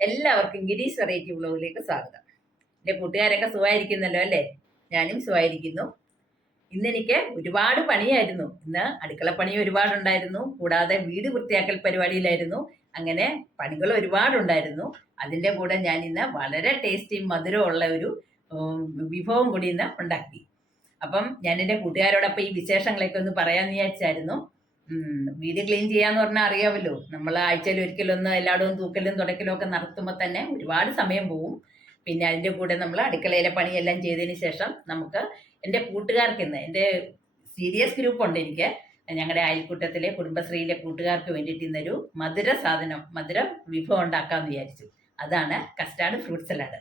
എല്ലാവർക്കും ഗിരീഷ് വെറൈറ്റി വ്ലോഗിലേക്ക് സ്വാഗതം. എന്റെ കൂട്ടുകാരൊക്കെ സുഖമായിരിക്കുന്നല്ലോ അല്ലേ? ഞാനും സുഖമായിരിക്കുന്നു. ഇന്നെനിക്ക് ഒരുപാട് പണിയായിരുന്നു. ഇന്ന് അടുക്കള അടുക്കളപ്പണി ഒരുപാടുണ്ടായിരുന്നു. കൂടാതെ വീട് വൃത്തിയാക്കൽ പരിപാടിയിലായിരുന്നു. അങ്ങനെ പണികൾ ഒരുപാടുണ്ടായിരുന്നു. അതിന്റെ കൂടെ ഞാൻ ഇന്ന് വളരെ ടേസ്റ്റിയും മധുരമുള്ള ഒരു വിഭവം കൂടി ഇന്ന് ഉണ്ടാക്കി. അപ്പം ഞാൻ എന്റെ കൂട്ടുകാരോടൊപ്പം ഈ വിശേഷങ്ങളൊക്കെ ഒന്ന് പറയാമെന്ന് വിചാരിച്ചായിരുന്നു. വീട് ക്ലീൻ ചെയ്യാന്ന് പറഞ്ഞാൽ അറിയാമല്ലോ. നമ്മൾ ആഴ്ചയിൽ ഒരിക്കലൊന്ന് എല്ലായിടവും തൂക്കലും തുടക്കലും ഒക്കെ നടത്തുമ്പോൾ തന്നെ ഒരുപാട് സമയം പോവും. പിന്നെ അതിന്റെ കൂടെ നമ്മൾ അടുക്കളയിലെ പണിയെല്ലാം ചെയ്തതിന് ശേഷം നമുക്ക് എന്റെ കൂട്ടുകാർക്ക് ഇന്ന് എന്റെ സീരിയസ് ഗ്രൂപ്പ് ഉണ്ട് എനിക്ക്. ഞങ്ങളുടെ അയൽക്കൂട്ടത്തിലെ കുടുംബശ്രീയിലെ കൂട്ടുകാർക്ക് വേണ്ടിയിട്ട് ഇന്നൊരു മധുര സാധനം മധുര വിഭവം ഉണ്ടാക്കാമെന്ന് വിചാരിച്ചു. അതാണ് കസ്റ്റാർഡ് ഫ്രൂട്ട് സലാഡ്.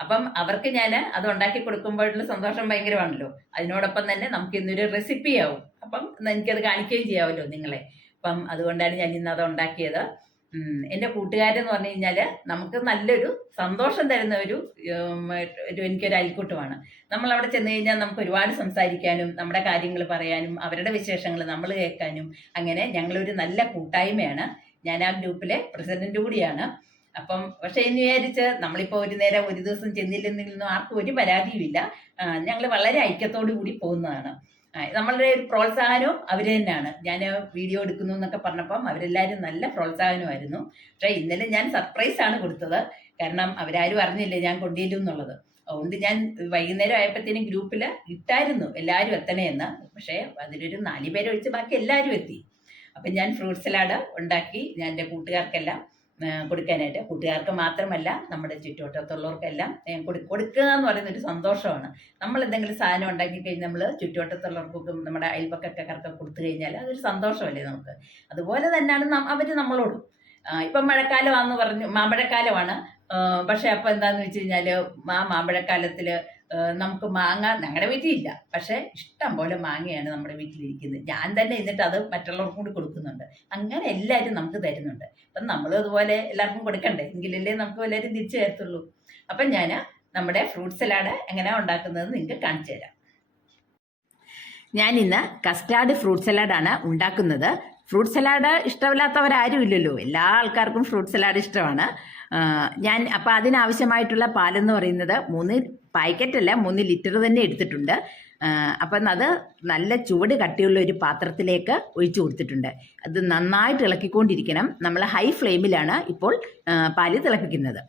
അപ്പം അവർക്ക് ഞാൻ അത് ഉണ്ടാക്കി കൊടുക്കുമ്പോഴുള്ള സന്തോഷം ഭയങ്കരമാണല്ലോ. അതിനോടൊപ്പം തന്നെ നമുക്ക് ഇന്നൊരു റെസിപ്പി ആവും അപ്പം എനിക്കത് കാണിക്കുകയും ചെയ്യാമല്ലോ നിങ്ങളെ. അപ്പം അതുകൊണ്ടാണ് ഞാൻ ഇന്ന് അത് ഉണ്ടാക്കിയത്. എന്റെ കൂട്ടുകാരെന്ന് പറഞ്ഞു കഴിഞ്ഞാൽ നമുക്ക് നല്ലൊരു സന്തോഷം തരുന്ന ഒരു ഒരു എനിക്കൊരു അയൽക്കൂട്ടമാണ്. നമ്മൾ അവിടെ ചെന്ന് കഴിഞ്ഞാൽ നമുക്ക് ഒരുപാട് സംസാരിക്കാനും നമ്മുടെ കാര്യങ്ങൾ പറയാനും അവരുടെ വിശേഷങ്ങൾ നമ്മൾ കേൾക്കാനും അങ്ങനെ ഞങ്ങളൊരു നല്ല കൂട്ടായ്മയാണ്. ഞാൻ ആ ഗ്രൂപ്പിലെ പ്രസിഡന്റ് കൂടിയാണ്. അപ്പം പക്ഷെ എന്ന് വിചാരിച്ച് നമ്മളിപ്പോൾ ഒരു നേരം ഒരു ദിവസം ചെന്നില്ലെന്നൊന്നും ആർക്കും ഒരു പരാതിയുമില്ല. ഞങ്ങൾ വളരെ ഐക്യത്തോടു കൂടി പോകുന്നതാണ്. നമ്മളുടെ ഒരു പ്രോത്സാഹനവും അവർ തന്നെയാണ്. ഞാൻ വീഡിയോ എടുക്കുന്നു എന്നൊക്കെ പറഞ്ഞപ്പം അവരെല്ലാവരും നല്ല പ്രോത്സാഹനമായിരുന്നു. പക്ഷേ ഇന്നലെ ഞാൻ സർപ്രൈസ് ആണ് കൊടുത്തത്. കാരണം അവരാരും അറിഞ്ഞില്ല ഞാൻ കൊണ്ടുവരും എന്നുള്ളത്. അതുകൊണ്ട് ഞാൻ വൈകുന്നേരം ആയപ്പോഴത്തേനും ഗ്രൂപ്പിൽ ഇട്ടായിരുന്നു എല്ലാവരും എത്തണേന്ന്. പക്ഷേ അതിലൊരു നാല് പേര് ഒഴിച്ച് ബാക്കി എല്ലാവരും എത്തി. അപ്പം ഞാൻ ഫ്രൂട്ട് സലാഡ് ഉണ്ടാക്കി ഞാൻ എന്റെ കൂട്ടുകാർക്കെല്ലാം കൊടുക്കാനായിട്ട്. കൂട്ടുകാർക്ക് മാത്രമല്ല നമ്മുടെ ചുറ്റുവട്ടത്തുള്ളവർക്കെല്ലാം കൊടുക്കുക എന്ന് പറയുന്ന ഒരു സന്തോഷമാണ്. നമ്മൾ എന്തെങ്കിലും സാധനം ഉണ്ടാക്കി കഴിഞ്ഞാൽ നമ്മൾ ചുറ്റുവട്ടത്തുള്ളവർക്കും നമ്മുടെ അയൽപ്പക്കക്കാർക്ക് കൊടുത്തു കഴിഞ്ഞാൽ അതൊരു സന്തോഷമല്ലേ നമുക്ക്? അതുപോലെ തന്നെയാണ് അവർ നമ്മളോടും. ഇപ്പം മഴക്കാലമാണെന്ന് പറഞ്ഞു മാമ്പഴക്കാലമാണ്. പക്ഷേ അപ്പം എന്താന്ന് വെച്ച് കഴിഞ്ഞാൽ ആ മാമ്പഴക്കാലത്തിൽ നമുക്ക് മാങ്ങ ഞങ്ങളുടെ വീട്ടിലില്ല. പക്ഷെ ഇഷ്ടം പോലെ മാങ്ങയാണ് നമ്മുടെ വീട്ടിലിരിക്കുന്നത്. ഞാൻ തന്നെ എന്നിട്ട് അത് മറ്റുള്ളവർക്കും കൂടി കൊടുക്കുന്നുണ്ട്. അങ്ങനെ എല്ലാവരും നമുക്ക് തരുന്നുണ്ട്. അപ്പം നമ്മൾ അതുപോലെ എല്ലാവർക്കും കൊടുക്കണ്ടേ? എങ്കിലല്ലേ നമുക്ക് എല്ലാവരും തിരിച്ചു തരത്തുള്ളൂ. അപ്പം ഞാൻ നമ്മുടെ ഫ്രൂട്ട് സലാഡ് എങ്ങനെയാണ് ഉണ്ടാക്കുന്നത് നിങ്ങൾക്ക് കാണിച്ചു തരാം. ഞാൻ ഇന്ന് കസ്റ്റാർഡ് ഫ്രൂട്ട് സലാഡാണ് ഉണ്ടാക്കുന്നത്. ഫ്രൂട്ട് സലാഡ് ഇഷ്ടമില്ലാത്തവരാരും ഇല്ലല്ലോ എല്ലാ ആൾക്കാർക്കും ഫ്രൂട്ട് സലാഡ് ഇഷ്ടമാണ്. ഞാൻ അപ്പോൾ അതിനാവശ്യമായിട്ടുള്ള പാലെന്ന് പറയുന്നത് മൂന്ന് പാക്കറ്റ് അല്ല മൂന്ന് ലിറ്റർ തന്നെ എടുത്തിട്ടുണ്ട്. അപ്പം അത് നല്ല ചുവട് കട്ടിയുള്ള ഒരു പാത്രത്തിലേക്ക് ഒഴിച്ചു കൊടുത്തിട്ടുണ്ട്. അത് നന്നായിട്ട് ഇളക്കിക്കൊണ്ടിരിക്കണം. നമ്മൾ ഹൈ ഫ്ലെയിമിലാണ് ഇപ്പോൾ പാൽ തിളപ്പിക്കുന്നത്.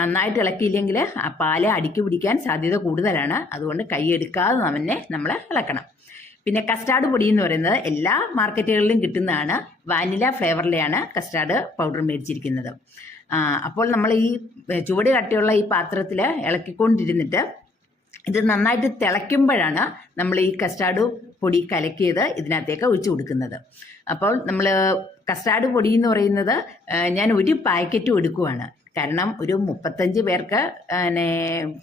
നന്നായിട്ട് ഇളക്കിയില്ലെങ്കിൽ ആ പാൽ അടുക്കി പിടിക്കാൻ സാധ്യത കൂടുതലാണ്. അതുകൊണ്ട് കൈ എടുക്കാതെ തന്നെ നമ്മൾ ഇളക്കണം. പിന്നെ കസ്റ്റാർഡ് പൊടി എന്ന് പറയുന്നത് എല്ലാ മാർക്കറ്റുകളിലും കിട്ടുന്നതാണ്. വാനില ഫ്ലേവറിലെയാണ് കസ്റ്റാർഡ് പൗഡർ മേടിച്ചിരിക്കുന്നത്. അപ്പോൾ നമ്മൾ ഈ ചുവട് കട്ടിയുള്ള ഈ പാത്രത്തിൽ ഇളക്കിക്കൊണ്ടിരുന്നിട്ട് ഇത് നന്നായിട്ട് തിളയ്ക്കുമ്പോഴാണ് നമ്മൾ ഈ കസ്റ്റാർഡ് പൊടി കലക്കിയത് ഇതിനകത്തേക്ക് ഒഴിച്ചു കൊടുക്കുന്നത്. അപ്പോൾ നമ്മൾ കസ്റ്റാർഡ് പൊടി എന്ന് പറയുന്നത് ഞാൻ ഒരു പാക്കറ്റും എടുക്കുവാണ്. കാരണം ഒരു മുപ്പത്തഞ്ച് പേർക്ക് പിന്നെ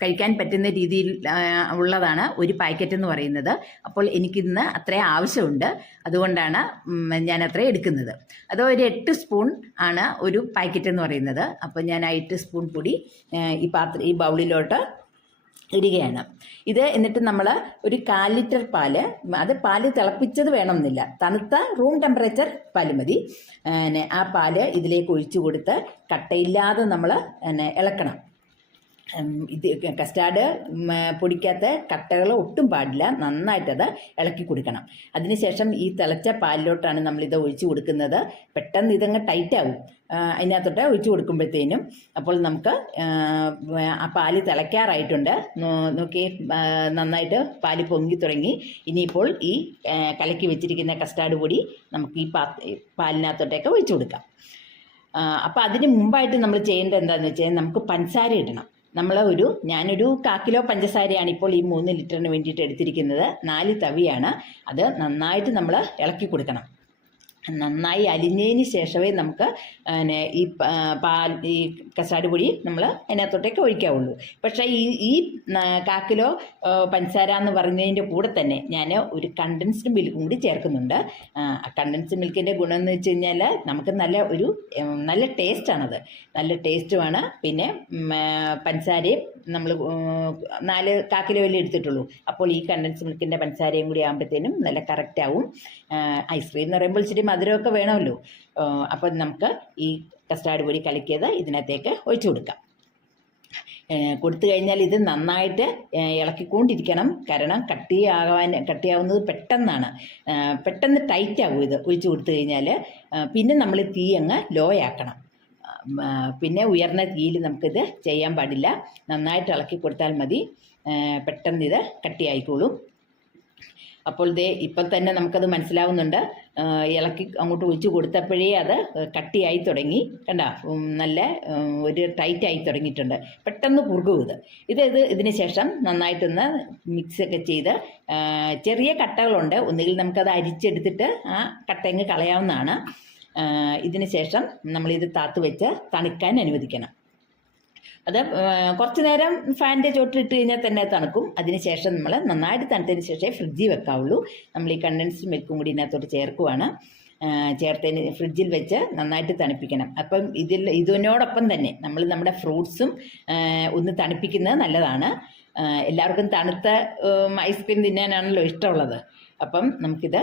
കഴിക്കാൻ പറ്റുന്ന രീതിയിൽ ഉള്ളതാണ് ഒരു പാക്കറ്റ് എന്ന് പറയുന്നത്. അപ്പോൾ എനിക്കിന്ന് അത്രയും ആവശ്യമുണ്ട്. അതുകൊണ്ടാണ് ഞാൻ അത്രയും എടുക്കുന്നത്. അത് ഒരു എട്ട് സ്പൂൺ ആണ് ഒരു പാക്കറ്റ് എന്ന് പറയുന്നത്. അപ്പോൾ ഞാൻ ആ എട്ട് സ്പൂൺ പൊടി ഈ പാത്ര ഈ ബൗളിലോട്ട് ഇടുകയാണ്. ഇത് എന്നിട്ട് നമ്മൾ ഒരു കാൽ ലിറ്റർ പാൽ അത് പാൽ തിളപ്പിച്ചത് വേണമെന്നില്ല. തണുത്ത റൂം ടെമ്പറേച്ചർ പാൽ മതി. ആ പാൽ ഇതിലേക്ക് ഒഴിച്ചു കൊടുത്ത് കട്ടയില്ലാതെ നമ്മൾ ഇളക്കണം. ഇത് കസ്റ്റാർഡ് പൊടിക്കാത്ത കട്ടകൾ ഒട്ടും പാടില്ല. നന്നായിട്ടത് ഇളക്കി കൊടുക്കണം. അതിനുശേഷം ഈ തിളച്ച പാലിലോട്ടാണ് നമ്മളിത് ഒഴിച്ചു കൊടുക്കുന്നത്. പെട്ടെന്ന് ഇതങ്ങ് ടൈറ്റ് ആവും ആ, അതിനകത്തോട്ട് ഒഴിച്ചു കൊടുക്കുമ്പോഴത്തേനും അപ്പോൾ നമുക്ക് ആ, ആ പാൽ തിളയ്ക്കാറായിട്ടുണ്ട്. നോക്കി നന്നായിട്ട് പാൽ പൊങ്ങി തുടങ്ങി. ഇനിയിപ്പോൾ ഈ കലക്കി വെച്ചിരിക്കുന്ന കസ്റ്റാർഡ് പൊടി നമുക്ക് ഈ പാ പാലിനകത്തോട്ടേക്ക് ഒഴിച്ചു കൊടുക്കാം. അപ്പോൾ അതിന് മുമ്പായിട്ട് നമ്മൾ ചെയ്യേണ്ടത് എന്താണെന്ന് വെച്ചാൽ നമുക്ക് പഞ്ചസാര ഇടണം. നമ്മൾ ഒരു ഞാനൊരു കാക്കിലോ കിലോ പഞ്ചസാരയാണ് ഇപ്പോൾ ഈ മൂന്ന് ലിറ്ററിന് വേണ്ടിയിട്ട് എടുത്തിരിക്കുന്നത്. നാല് തവിയാണ്. അത് നന്നായിട്ട് നമ്മൾ ഇളക്കി കൊടുക്കണം. നന്നായി അലിഞ്ഞതിന് ശേഷമേ നമുക്ക് പിന്നെ ഈ പാൽ ഈ കസാട് പൊടി നമ്മൾ അതിനകത്തോട്ടേക്ക് ഒഴിക്കാവുള്ളൂ. പക്ഷേ ഈ ഈ ന- കാ കിലോ ആ, പഞ്ചസാര എന്ന് പറഞ്ഞതിന്റെ കൂടെ തന്നെ ഞാൻ ഒരു കണ്ടൻസ്ഡ് മിൽക്കും കൂടി ചേർക്കുന്നുണ്ട്. കണ്ടൻസ്ഡ് മിൽക്കിന്റെ ഗുണം എന്ന് വെച്ച് കഴിഞ്ഞാൽ നമുക്ക് നല്ല ഒരു നല്ല ടേസ്റ്റാണത് നല്ല ടേസ്റ്റുമാണ് പിന്നെ പഞ്ചസാരയും നമ്മൾ നാല് കാക്കിലോ വലിയ എടുത്തിട്ടുള്ളൂ. അപ്പോൾ ഈ കണ്ടൻസ് മിൽക്കിന്റെ പഞ്ചസാരയും കൂടി ആകുമ്പോഴത്തേനും നല്ല കറക്റ്റ് ആവും. ഐസ്ക്രീം എന്ന് പറയുമ്പോൾ ഇച്ചിരി മധുരമൊക്കെ വേണമല്ലോ. അപ്പോൾ നമുക്ക് ഈ കസ്റ്റാർഡ് പൊടി കലക്കിയത് ഇതിനകത്തേക്ക് ഒഴിച്ചു കൊടുക്കാം. കൊടുത്തു കഴിഞ്ഞാൽ ഇത് നന്നായിട്ട് ഇളക്കിക്കൊണ്ടിരിക്കണം. കാരണം കട്ടിയാകാൻ കട്ടിയാവുന്നത് പെട്ടെന്നാണ്. പെട്ടെന്ന് ടൈറ്റ് ആകും ഇത്. ഒഴിച്ചു കൊടുത്തു കഴിഞ്ഞാൽ പിന്നെ നമ്മൾ തീ അങ്ങ് ലോ ആക്കണം. പിന്നെ ഉയർന്ന തീയിൽ നമുക്കിത് ചെയ്യാൻ പാടില്ല. നന്നായിട്ട് ഇളക്കി കൊടുത്താൽ മതി. പെട്ടെന്ന് ഇത് കട്ടിയായിക്കോളും. അപ്പോൾ ദേ ഇപ്പം തന്നെ നമുക്കത് മനസ്സിലാവുന്നുണ്ട്. ഇളക്കി അങ്ങോട്ട് ഒഴിച്ചു കൊടുത്തപ്പോഴേ അത് കട്ടിയായി തുടങ്ങി. കണ്ട? നല്ല ഒരു ടൈറ്റ് ആയി തുടങ്ങിയിട്ടുണ്ട്. പെട്ടെന്ന് കുറുകും ഇത്. ഇത് ഇത് ഇതിന് ശേഷം നന്നായിട്ടൊന്ന് മിക്സൊക്കെ ചെയ്ത് ചെറിയ കട്ടകളുണ്ട്. ഒന്നുകിൽ നമുക്കത് അരിച്ചെടുത്തിട്ട് ആ കട്ടയങ്ങ് കളയാവുന്നതാണ്. ഇതിന് ശേഷം നമ്മളിത് താത്ത് വെച്ച് തണുക്കാൻ അനുവദിക്കണം. അത് കുറച്ചു നേരം ഫാനിന്റെ ചോട്ടിലിട്ട് കഴിഞ്ഞാൽ തന്നെ തണുക്കും. അതിന് ശേഷം നമ്മൾ നന്നായിട്ട് തണുത്തതിന് ശേഷമേ ഫ്രിഡ്ജിൽ വെക്കാവുള്ളൂ. നമ്മൾ ഈ കണ്ടൻസ്ഡ് മിൽക്കും കൂടി ഇതിനകത്തോട്ട് ചേർക്കുവാണ്. ചേർത്തതിന് ഫ്രിഡ്ജിൽ വെച്ച് നന്നായിട്ട് തണുപ്പിക്കണം. അപ്പം ഇതിൽ ഇതിനോടൊപ്പം തന്നെ നമ്മൾ നമ്മുടെ ഫ്രൂട്ട്സും ഒന്ന് തണുപ്പിക്കുന്നത് നല്ലതാണ്. എല്ലാവർക്കും തണുത്ത ഐസ്ക്രീം തിന്നാനാണല്ലോ ഇഷ്ടമുള്ളത്. അപ്പം നമുക്കിത്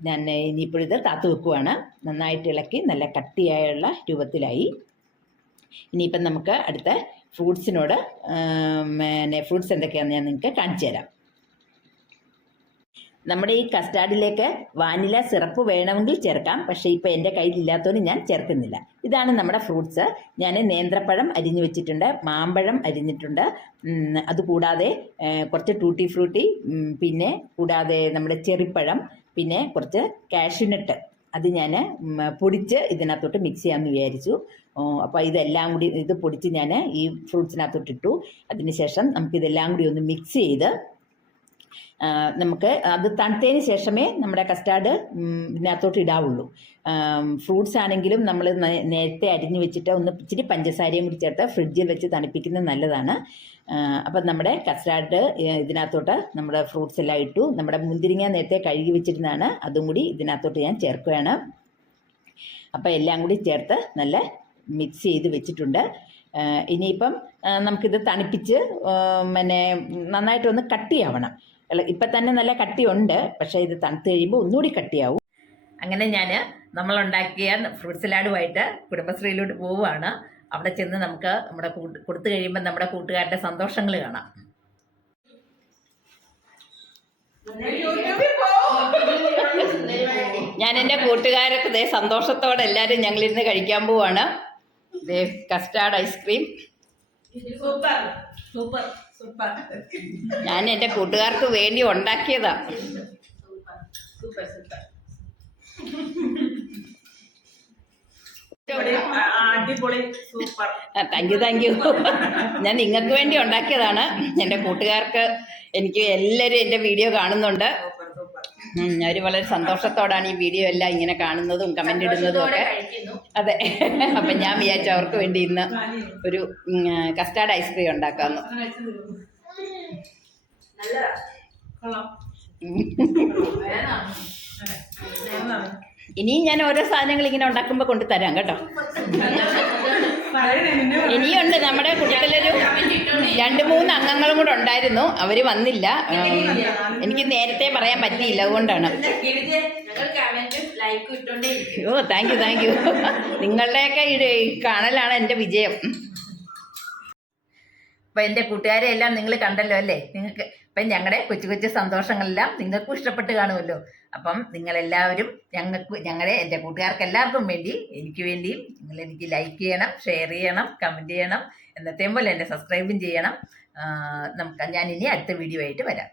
ഞാൻ ഇനിയിപ്പോഴിത് കാത്തു വെക്കുവാണ്. നന്നായിട്ട് ഇളക്കി നല്ല കട്ടിയായുള്ള രൂപത്തിലായി. ഇനിയിപ്പം നമുക്ക് അടുത്ത ഫ്രൂട്ട്സിനോട് പിന്നെ ഫ്രൂട്ട്സ് എന്തൊക്കെയാണെന്ന് ഞാൻ നിങ്ങൾക്ക് കാണിച്ചു തരാം. നമ്മുടെ ഈ കസ്റ്റാർഡിലേക്ക് വാനില സിറപ്പ് വേണമെങ്കിൽ ചേർക്കാം. പക്ഷേ ഇപ്പോൾ എന്റെ കയ്യിലില്ലാത്തതുകൊണ്ട് ഞാൻ ചേർക്കുന്നില്ല. ഇതാണ് നമ്മുടെ ഫ്രൂട്ട്സ്. ഞാൻ നേന്ത്രപ്പഴം അരിഞ്ഞു വെച്ചിട്ടുണ്ട് മാമ്പഴം അരിഞ്ഞിട്ടുണ്ട്. അതുകൂടാതെ കുറച്ച് ടൂട്ടി ഫ്രൂട്ടി പിന്നെ കൂടാതെ നമ്മുടെ ചെറിപ്പഴം പിന്നെ കുറച്ച് കാഷ്യൂനട്ട് അത് ഞാൻ പൊടിച്ച് ഇതിനകത്തോട്ട് മിക്സ് ചെയ്യാമെന്ന് വിചാരിച്ചു. അപ്പോൾ ഇതെല്ലാം കൂടി ഇത് പൊടിച്ച് ഞാൻ ഈ ഫ്രൂട്ട്സിനകത്തോട്ട് ഇട്ടു. അതിനുശേഷം നമുക്കിതെല്ലാം കൂടി ഒന്ന് മിക്സ് ചെയ്ത് നമുക്ക് അത് തണുത്തതിന് ശേഷമേ നമ്മുടെ കസ്റ്റാർഡ് ഇതിനകത്തോട്ട് ഇടാവുള്ളൂ. ഫ്രൂട്ട്സ് ആണെങ്കിലും നമ്മൾ നേരത്തെ അരിഞ്ഞു വെച്ചിട്ട് ഒന്ന് ഇച്ചിരി പഞ്ചസാരയും കൂടി ചേർത്ത് ഫ്രിഡ്ജിൽ വെച്ച് തണുപ്പിക്കുന്നത് നല്ലതാണ്. അപ്പം നമ്മുടെ കസ്റ്റാർഡ് ഇതിനകത്തോട്ട് നമ്മുടെ ഫ്രൂട്ട്സ് എല്ലാം ഇട്ടു. നമ്മുടെ മുന്തിരിങ്ങ നേരത്തെ കഴുകി വെച്ചിരുന്നതാണ്. അതും കൂടി ഇതിനകത്തോട്ട് ഞാൻ ചേർക്കുകയാണ്. അപ്പോൾ എല്ലാം കൂടി ചേർത്ത് നല്ല മിക്സ് ചെയ്ത് വെച്ചിട്ടുണ്ട്. ഇനിയിപ്പം നമുക്കിത് തണുപ്പിച്ച് പിന്നെ നന്നായിട്ടൊന്ന് കട്ടിയാവണം ഇപ്പം തന്നെ നല്ല കട്ടിയുണ്ട്. പക്ഷേ ഇത് തണുത്ത് കഴിയുമ്പോൾ ഒന്നുകൂടി കട്ടിയാവും. അങ്ങനെ ഞാൻ നമ്മളുണ്ടാക്കിയ ഫ്രൂട്ട് സലാഡുമായിട്ട് കുടുംബശ്രീയിലോട്ട് പോവുകയാണ്. അവിടെ ചെന്ന് നമുക്ക് നമ്മുടെ കൊടുത്തു കഴിയുമ്പോൾ നമ്മുടെ കൂട്ടുകാരുടെ സന്തോഷങ്ങൾ കാണാം. ഞാൻ എന്റെ കൂട്ടുകാരൊക്കെ ദേ സന്തോഷത്തോടെ എല്ലാവരും ഞങ്ങളിരുന്ന് കഴിക്കാൻ പോവാണ്. ദേ custard ice cream super. Super. Super. ഞാൻ എന്റെ കൂട്ടുകാർക്ക് വേണ്ടി ഉണ്ടാക്കിയതാ. സൂപ്പർ. സൂപ്പർ അടിപൊളി. Super. Thank you thank you ഞാൻ നിങ്ങൾക്ക് വേണ്ടി ഉണ്ടാക്കിയതാണ്. എന്റെ കൂട്ടുകാർക്ക് എനിക്ക് എല്ലാരും എന്റെ വീഡിയോ കാണുന്നുണ്ട്. അവർ വളരെ സന്തോഷത്തോടാണ് ഈ വീഡിയോ എല്ലാം ഇങ്ങനെ കാണുന്നതും കമന്റ് ഇടുന്നതും ഒക്കെ. അതെ. അപ്പം ഞാൻ വിചാരിച്ചു അവർക്ക് വേണ്ടി ഇന്ന് ഒരു കസ്റ്റാർഡ് ഐസ്ക്രീം ഉണ്ടാക്കാമെന്ന് നല്ലതാ. ഇനിയും ഞാൻ ഓരോ സാധനങ്ങൾ ഇങ്ങനെ ഉണ്ടാക്കുമ്പോൾ കൊണ്ട് തരാം കേട്ടോ. ഇനിയുണ്ട് നമ്മുടെ കുട്ടികളൊരു രണ്ട് മൂന്ന് അംഗങ്ങളും കൂടെ ഉണ്ടായിരുന്നു. അവർ വന്നില്ല. എനിക്ക് നേരത്തെ പറയാൻ പറ്റിയില്ല അതുകൊണ്ടാണ്. ഓ താങ്ക് യു താങ്ക് യു നിങ്ങളുടെയൊക്കെ ഈ കാണലാണ് എന്റെ വിജയം. അപ്പം എന്റെ കൂട്ടുകാരെ എല്ലാം നിങ്ങൾ കണ്ടല്ലോ അല്ലേ? നിങ്ങൾക്ക് ഇപ്പം ഞങ്ങളുടെ കൊച്ചു കൊച്ചു സന്തോഷങ്ങളെല്ലാം നിങ്ങൾക്കും ഇഷ്ടപ്പെട്ട് കാണുമല്ലോ. അപ്പം നിങ്ങൾ എല്ലാവരും ഞങ്ങൾക്ക് ഞങ്ങളുടെ എന്റെ കൂട്ടുകാർക്ക് എല്ലാവർക്കും വേണ്ടി എനിക്ക് വേണ്ടിയും നിങ്ങൾ എനിക്ക് ലൈക്ക് ചെയ്യണം ഷെയർ ചെയ്യണം കമന്റ് ചെയ്യണം. എന്നത്തെയും പോലെ എന്നെ സബ്സ്ക്രൈബും ചെയ്യണം. നമുക്ക് ഞാൻ ഇനി അടുത്ത വീഡിയോ ആയിട്ട് വരാം.